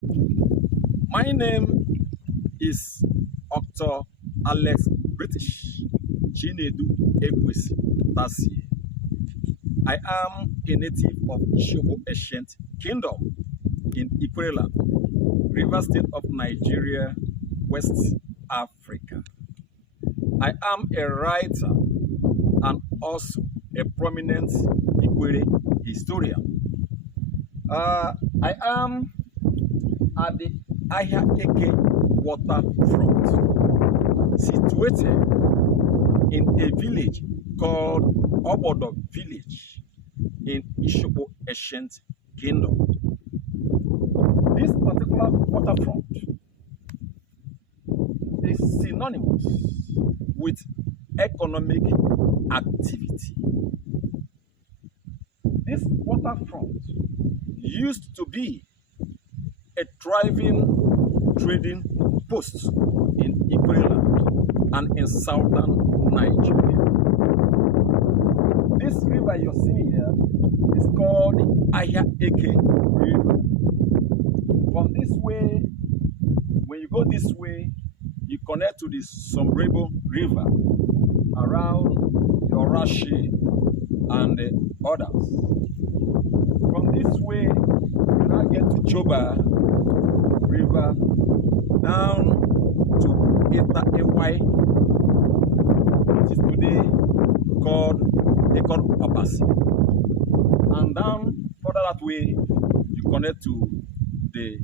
My name is Dr. Alexbritish Tasie. I am a native of Ishobo Ancient Kingdom in Ekeh, River State of Nigeria, West Africa. I am a writer and also a prominent Ekeh historian. I am at the Ahia Ekeh Waterfront, situated in a village called Obodo Village in Ishobo Ancient Kingdom. This particular waterfront is synonymous with economic activity. This waterfront used to be a thriving trading post in Ekeh and in southern Nigeria. This river you're seeing here is called the Ahia Ekeh River. From this way, when you go this way, you connect to the Sombrebo River around Yorashi and the others. From this way, you now get to Joba River down to Ekeh, which is today called Ekeh. And down further that way, you connect to the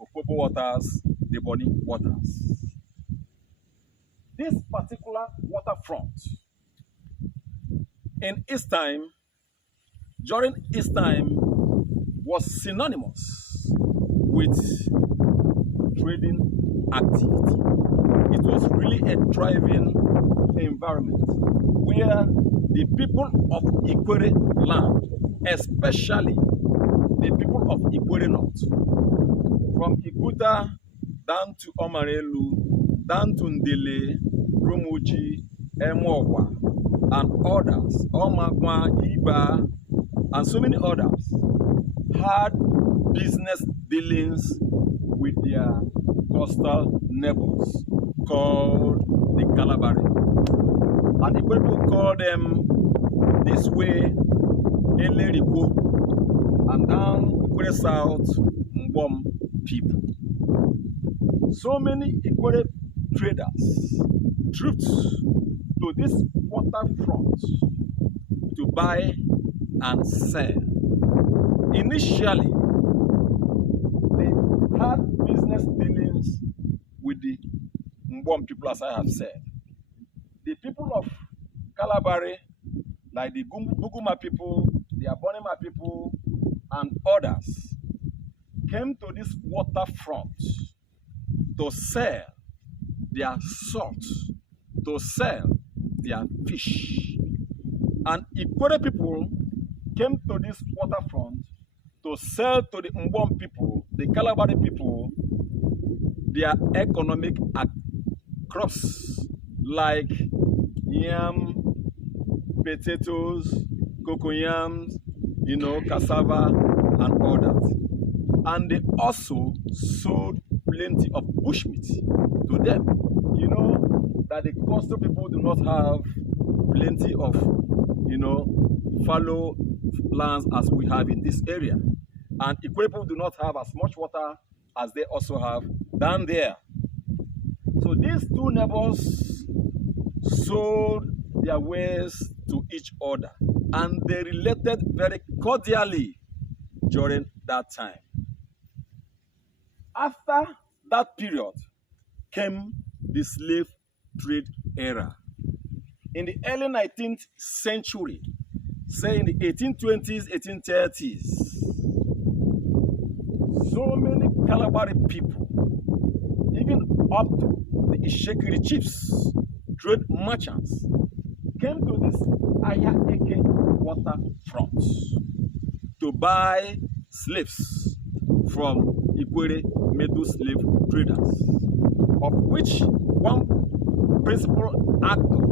Opopo waters, the Bonny waters. This particular waterfront, during its time, was synonymous with trading activity. It was really a thriving environment where the people of Ekeh land, especially the people of Ekeh North, from Iguta down to Omarelu, down to Ndele, Romoji, Emokwa, and others, Omagwa, Iba, and so many others, had business dealings with their coastal neighbors called the Kalabari. And the people call them this way Eleriko, and down Ekeh South, Mbom people. So many Ekeh traders trooped to this waterfront to buy and sell. Initially, they had business dealings with the Mbom people, as I have said. The people of Kalabari, like the Buguma people, the Abonima people, and others, came to this waterfront to sell their salt, to sell their fish. And Ekeh people came to this waterfront to sell to the Mbom people, the Kalabari people, their economic crops like yam, potatoes, cocoyams, cassava, and others. And they also sold plenty of bushmeat to them. You know that the coastal people do not have plenty of, fallow lands as we have in this area. And Ekeh people do not have as much water as they also have down there. So these two neighbors sold their wares to each other, and they related very cordially during that time. After that period came the slave trade era. In the early 19th century, say in the 1820s, 1830s, so many Kalabari people, even up to the Ishekiri chiefs, trade merchants, came to this Ahia Ekeh waterfront to buy slaves from Ekeh Medu slave traders, of which one principal actor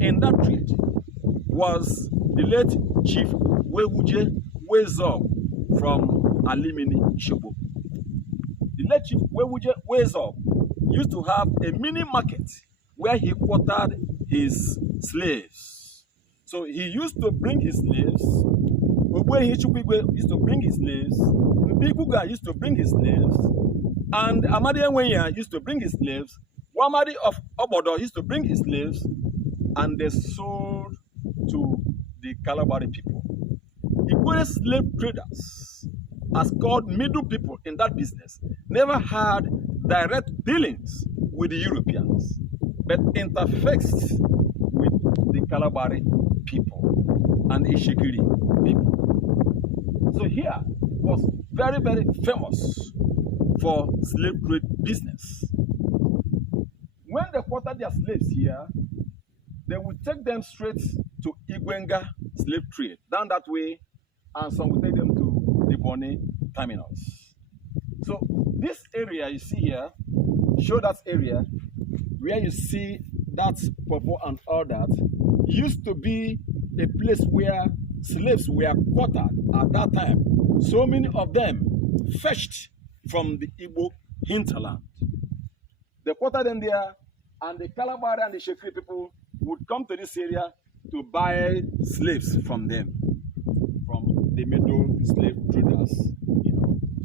in that trade was the late Chief Wewuje Wezo from Alimini Shobo. late Chief Wezo used to have a mini market where he quartered his slaves. So he used to bring his slaves. Ogbuehi Chukwuigwe used to bring his slaves. Mbikuga used to bring his slaves. And Amadi Enwenya used to bring his slaves. Wamadi of Obodo used to bring his slaves. And they sold to the Kalabari people. Ikwere slave traders, as called middle people in that business, never had direct dealings with the Europeans, but interfaced with the Kalabari people and the Ishikiri people. So here was very, very famous for slave trade business. When they quartered their slaves here, they would take them straight to Igwenga slave trade, down that way, and some would take them to the Bonny terminals. So this area you see here, show that area where you see that purple and all that, used to be a place where slaves were quartered at that time. So many of them fetched from the Igbo hinterland. They quartered them there, and the Kalabari and the Shekri people would come to this area to buy slaves from them, from the middle slave traders,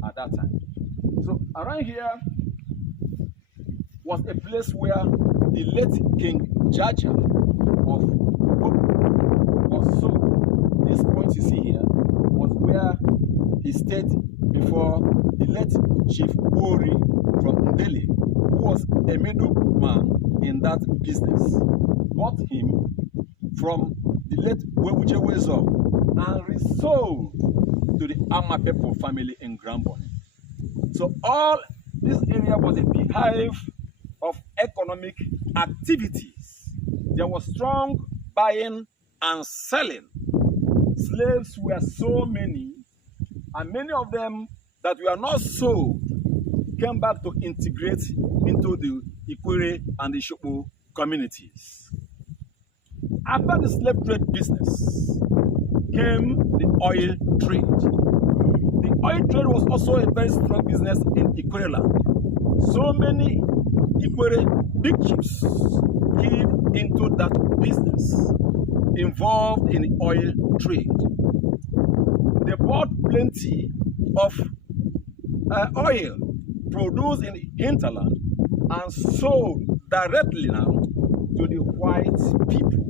at that time. So around here was a place where the late King Jaja of Obodo was sold. This point you see here was where he stayed before the late Chief Ori from Ndeli, who was a middleman in that business, bought him from the late Wezo and resold to the Amapepo family in Gramboni. So all this area was a beehive of economic activities. There was strong buying and selling. Slaves were so many, and many of them that were not sold came back to integrate into the Ikwere and the Shopo communities. After the slave trade business came the oil trade. The oil trade was also a very strong business in Ikwere land. So many Ikwere big chiefs keyed into that business, involved in the oil trade. They bought plenty of oil produced in the hinterland and sold directly now to the white people.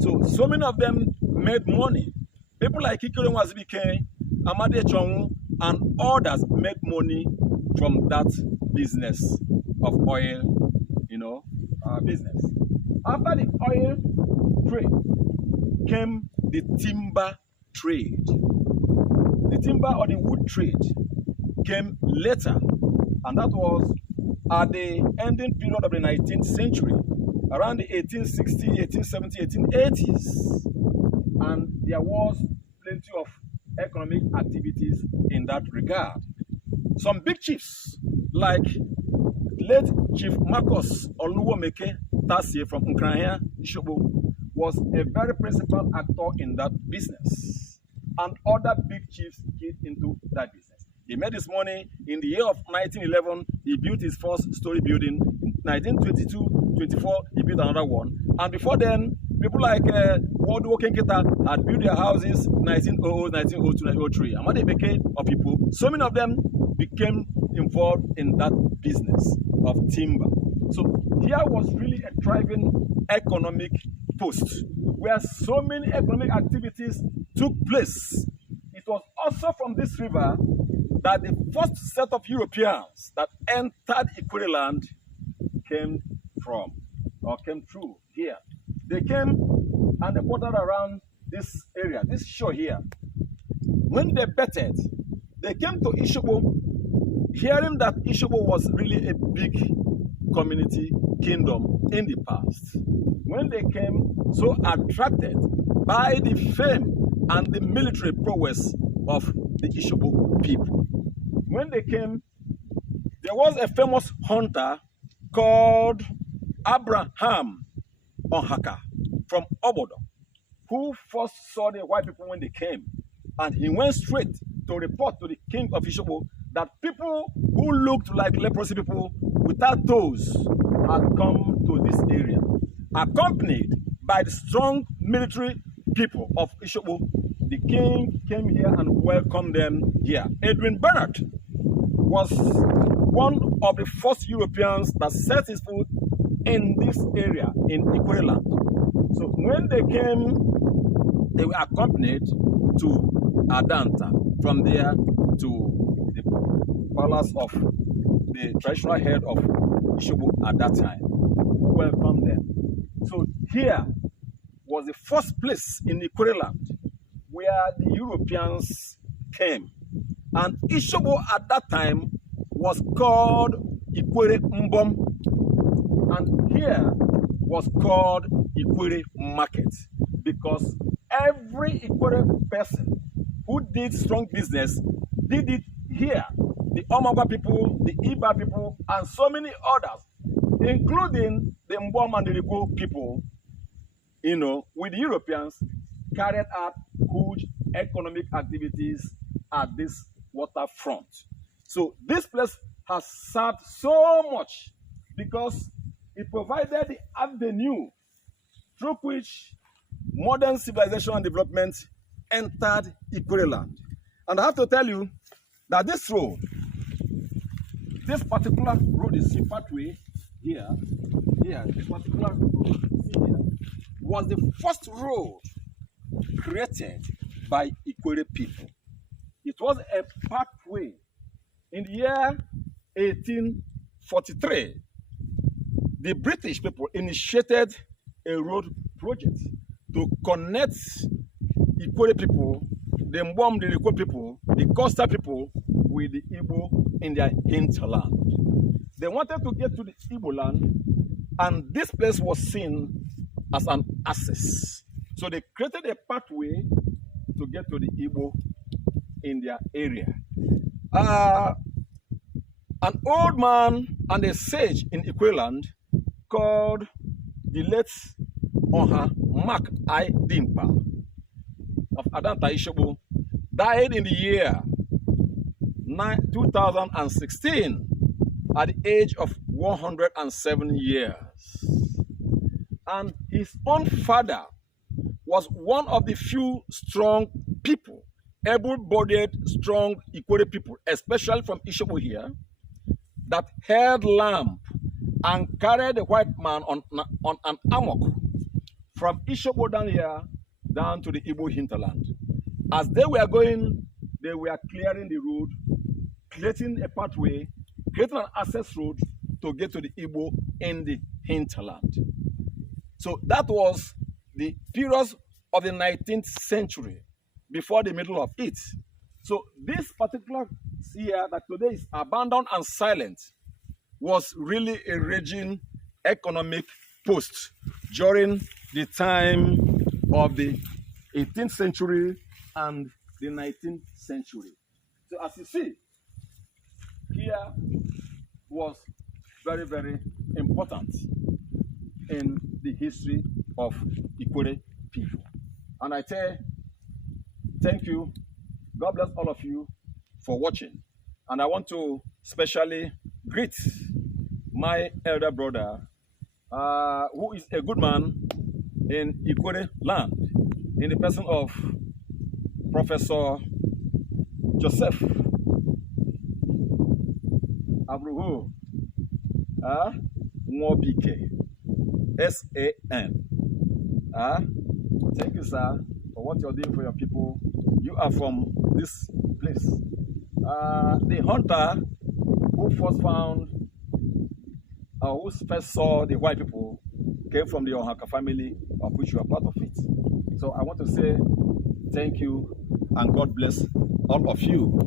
So many of them made money. People like Ikere Nwazibike, Amade Chong, and others made money from that business of oil, business. After the oil trade came the timber trade. The timber or the wood trade came later, and that was at the ending period of the 19th century, around the 1860, 1870, 1880s. And there was plenty of economic activities in that regard. Some big chiefs, like late Chief Marcus Ekeh Tasie from Ahia, Ishobo, was a very principal actor in that business. And other big chiefs keyed into that business. He made his money in the year of 1911. He built his first story building. In 1922-24, he built another one. And before then, people like Wadu Kenketa had built their houses 1900, 1902, 1903. And when they became of people, so many of them became involved in that business of timber. So here was really a thriving economic post where so many economic activities took place. It was also from this river that the first set of Europeans that entered Ikwere land came through here. They came and they watered around this area, this shore here. When they betted, they came to Ishobo, hearing that Ishobo was really a big community kingdom in the past. When they came, so attracted by the fame and the military prowess of the Ishobo people. When they came, there was a famous hunter called Abraham Onhaka from Obodo, who first saw the white people when they came, and he went straight to report to the king of Ishobo that people who looked like leprosy people without toes had come to this area, accompanied by the strong military people of Ishokpo. The king came here and welcomed them here. Edwin Bernard was one of the first Europeans that set his foot in this area in Ikwere land. So when they came, they were accompanied to Adanta, from there to the palace of the traditional head of Ishokpo at that time, who welcomed them. So here was the first place in Ikwere land where the Europeans came. And Ishokpo at that time was called Ikwere Mbom, and here was called Ikwere Market, because every Ikwere person who did strong business did it here. The Omagba people, the Iba people, and so many others, including the Mbom and the Riko people, with the Europeans, carried out huge economic activities at this waterfront. So this place has served so much because it provided the avenue through which modern civilization and development entered Ikwere land. And I have to tell you that this road, this particular road, is a pathway here, this particular road here, was the first road created by Ikwere people. It was a pathway. In the year 1843, the British people initiated a road project to connect Ikwere people, the Mbom, the Riko people, the Coastal people, with the Igbo in their hinterland. They wanted to get to the Igbo land, and this place was seen as an access. So they created a pathway to get to the Igbo in their area. An old man and a sage in Ikwere land called the late Oha Mark I. Dimpa of Adanta Ishokpo died in the year 2016 at the age of 107 years. And his own father was one of the few strong people, able-bodied, strong Ikwere people, especially from Ishokpo here, that held lamb and carried the white man on an amok from Ishokpo down here down to the Igbo hinterland. As they were going, they were clearing the road, creating a pathway, creating an access road to get to the Igbo in the hinterland. So that was the period of the 19th century, before the middle of it. So this particular here that today is abandoned and silent was really a raging economic post during the time of the 18th century and the 19th century. So as you see, here was very, very important in the history of Ikwere people. And I say thank you. God bless all of you for watching. And I want to specially greet my elder brother, who is a good man in Ikwere land, in the person of Professor Joseph Abruhu Mwobike, S-A-N. Thank you, sir, for what you're doing for your people. You are from this place. The hunter who first found, who first saw the white people, came from the Ohaka family, of which you are part of it. So I want to say thank you and God bless all of you.